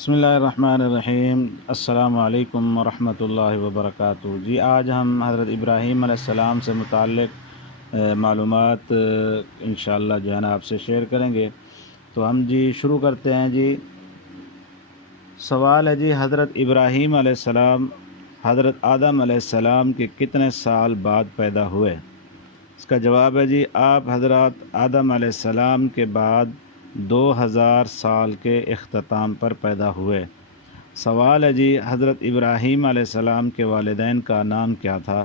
بسم اللہ الرحمن الرحیم۔ السلام علیکم ورحمۃ اللہ وبرکاتہ۔ جی آج ہم حضرت ابراہیم علیہ السلام سے متعلق معلومات انشاءاللہ جو ہے نا آپ سے شیئر کریں گے۔ تو ہم جی شروع کرتے ہیں۔ جی سوال ہے جی، حضرت ابراہیم علیہ السلام حضرت آدم علیہ السلام کے کتنے سال بعد پیدا ہوئے؟ اس کا جواب ہے جی، آپ حضرت آدم علیہ السلام کے بعد 2000 سال کے اختتام پر پیدا ہوئے۔ سوال ہے جی، حضرت ابراہیم علیہ السلام کے والدین کا نام کیا تھا؟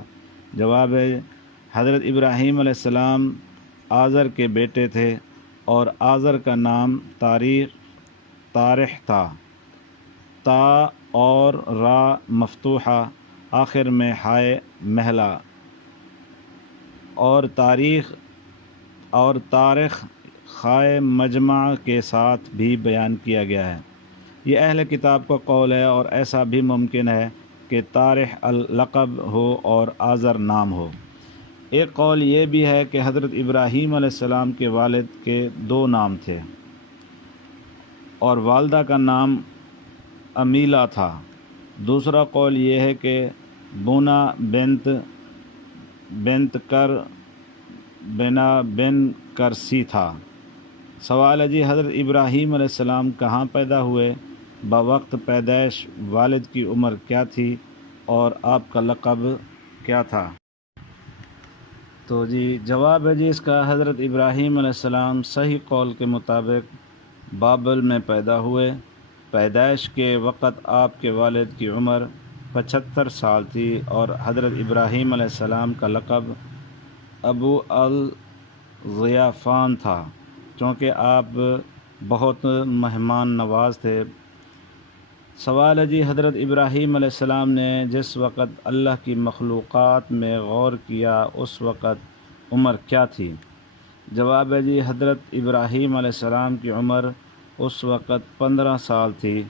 جواب ہے، حضرت ابراہیم علیہ السلام آزر کے بیٹے تھے اور آزر کا نام طارح تھا۔ تا اور را مفتوحہ، آخر میں ہائے مہلا، اور تاریخ خائے مجمع کے ساتھ بھی بیان کیا گیا ہے۔ یہ اہل کتاب کا قول ہے، اور ایسا بھی ممکن ہے کہ طارح لقب ہو اور آزر نام ہو۔ ایک قول یہ بھی ہے کہ حضرت ابراہیم علیہ السلام کے والد کے 2 نام تھے اور والدہ کا نام امیلا تھا۔ دوسرا قول یہ ہے کہ بونا بنت کر بنا بن کرسی تھا۔ سوال ہے جی، حضرت ابراہیم علیہ السلام کہاں پیدا ہوئے؟ بوقت پیدائش والد کی عمر کیا تھی اور آپ کا لقب کیا تھا؟ تو جی جواب ہے جی اس کا، حضرت ابراہیم علیہ السلام صحیح قول کے مطابق بابل میں پیدا ہوئے۔ پیدائش کے وقت آپ کے والد کی عمر 75 سال تھی اور حضرت ابراہیم علیہ السلام کا لقب ابو الضیافان تھا، چونکہ آپ بہت مہمان نواز تھے۔ سوال ہے جی، حضرت ابراہیم علیہ السلام نے جس وقت اللہ کی مخلوقات میں غور کیا اس وقت عمر کیا تھی؟ جواب ہے جی، حضرت ابراہیم علیہ السلام کی عمر اس وقت 15 سال تھی۔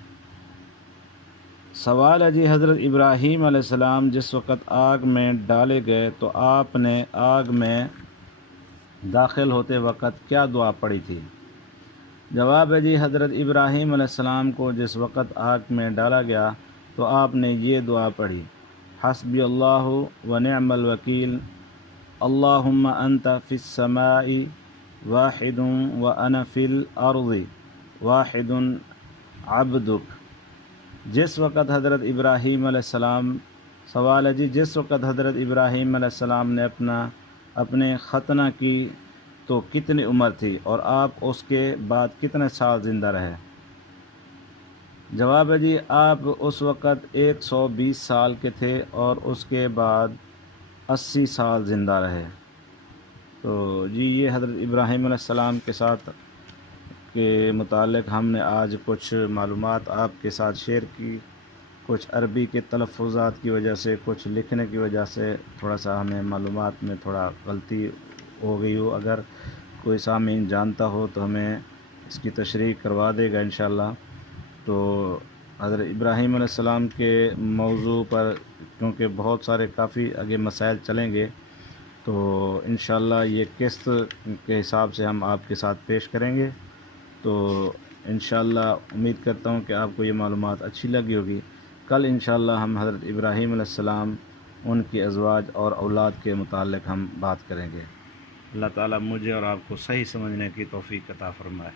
سوال ہے جی، حضرت ابراہیم علیہ السلام جس وقت آگ میں ڈالے گئے تو آپ نے آگ میں داخل ہوتے وقت کیا دعا پڑھی تھی؟ جواب ہے جی، حضرت ابراہیم علیہ السلام کو جس وقت آگ میں ڈالا گیا تو آپ نے یہ دعا پڑھی، حسبی اللہ ونعم الوکیل، اللہم انت فی السماء واحد وانا فی الارض واحد عبدک۔ جس وقت حضرت ابراہیم علیہ السلام سوال ہے جی، جس وقت حضرت ابراہیم علیہ السلام نے اپنے ختنہ کی تو کتنی عمر تھی اور آپ اس کے بعد کتنے سال زندہ رہے؟ جواب ہے جی، آپ اس وقت 120 سال کے تھے اور اس کے بعد 80 سال زندہ رہے۔ تو جی یہ حضرت ابراہیم علیہ السلام کے ساتھ کے متعلق ہم نے آج کچھ معلومات آپ کے ساتھ شیئر کی۔ کچھ عربی کے تلفظات کی وجہ سے، کچھ لکھنے کی وجہ سے تھوڑا سا ہمیں معلومات میں تھوڑا غلطی ہو گئی ہو۔ اگر کوئی سامعین جانتا ہو تو ہمیں اس کی تشریح کروا دے گا انشاءاللہ۔ تو حضرت ابراہیم علیہ السلام کے موضوع پر کیونکہ بہت سارے کافی آگے مسائل چلیں گے، تو انشاءاللہ یہ قسط کے حساب سے ہم آپ کے ساتھ پیش کریں گے۔ تو انشاءاللہ امید کرتا ہوں کہ آپ کو یہ معلومات اچھی لگی ہوگی۔ کل انشاءاللہ ہم حضرت ابراہیم علیہ السلام، ان کی ازواج اور اولاد کے متعلق ہم بات کریں گے۔ اللہ تعالیٰ مجھے اور آپ کو صحیح سمجھنے کی توفیق عطا فرمائے۔